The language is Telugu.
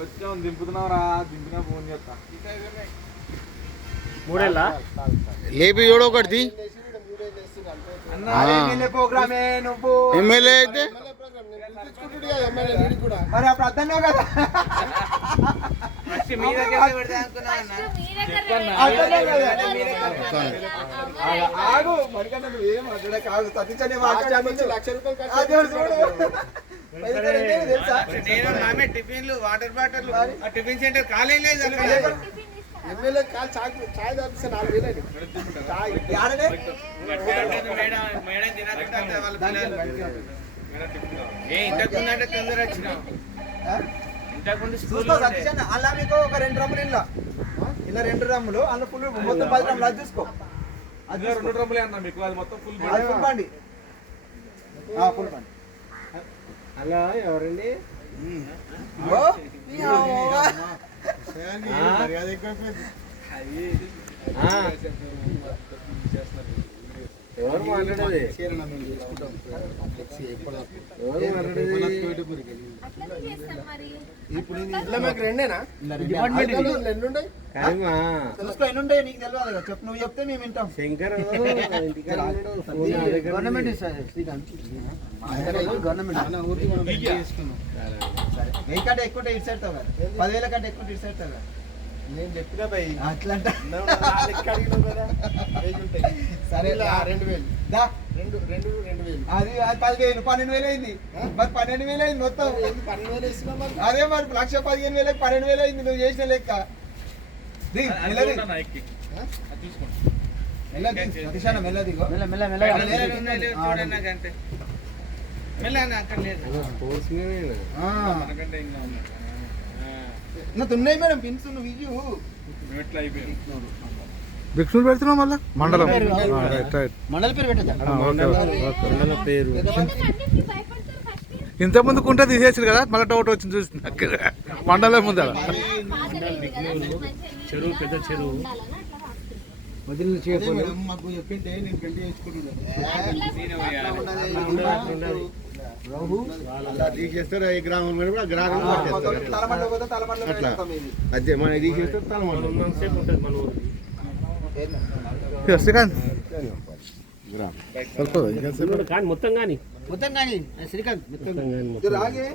వచ్చాం దింపుతున్నావురా, దింపినా ఫోన్ చేస్తా. మూడేళ్ళా లేపి చూడు ఒకటి ప్రోగ్రామే నువ్వు ఎమ్మెల్యే అయితే మరి అప్పుడు అర్థం కదా. ఆగు మరికన్నా నువ్వేం మాట్లాడక ఆగు. సతీష్ తెలుసా టిఫిన్లు water bottle tiffin centre college MLA call చాయ్ తాపిస్తే 4,000 ఇంతకుముందంటే తొందర వచ్చిన అలా మీకు ఒక 2 డ్రమ్ములు ఇలా 2 డ్రమ్ములు అందులో ఫుల్ మొత్తం 10 డ్రమ్ములు అది చూసుకో. అది 2 డ్రమ్ములే అన్నా మీకు, అది మొత్తం ఫుల్ బండి ఫుల్ బండి. హలో ఎవరండి? ఎవరు మాట్లాడేది? ఇప్పుడు ఇంట్లో మీకు రెండేనా? ఎన్నుంటాయి నీకు తెలియదు కదా. చెప్పు, నువ్వు చెప్తే మేము వింటాం. శంకర్ గవర్నమెంట్ వెయ్యి కంటే ఎక్కువ ఇటు సైడ్ కదా, 10,000 కంటే ఎక్కువ ఇటు సైడ్ కదా. నేను చెప్పినా భయ్ అట్లా సరే 2,000 అది 10,000 12,000 అయింది. మరి 12,000 అయింది మొత్తం. 12,000 ఇస్తున్నా మరి. అదే మరి 1,15,000 12,000 అయింది నువ్వు చేసిన లెక్క. ఉన్నాయి మేడం పిన్స్, నువ్వు ఇయ్యు. భిక్షులు పెడుతున్నావు మళ్ళా మండలం మండల పేరు పెట్టదా? మండల పేరు ఇంత ముందు కుంట తీసేసారు కదా, మళ్ళీ డౌట్ వచ్చింది చూసి మండలం ముందు చెరువు పెద్ద చెరువు మాకు చెప్పింటే నేను పెళ్లి చేసుకుంటున్నాను. తీసేస్తారు ఈ గ్రామం మీద కూడా గ్రామం అట్లా అదే మన తీసేస్తారు తలమండ సేపు ఉంటుంది మన ఊరు. శ్రీకాంత్ కానీ మొత్తం కానీ మొత్తం కానీ శ్రీకాంత్ మొత్తం కానీ రాగే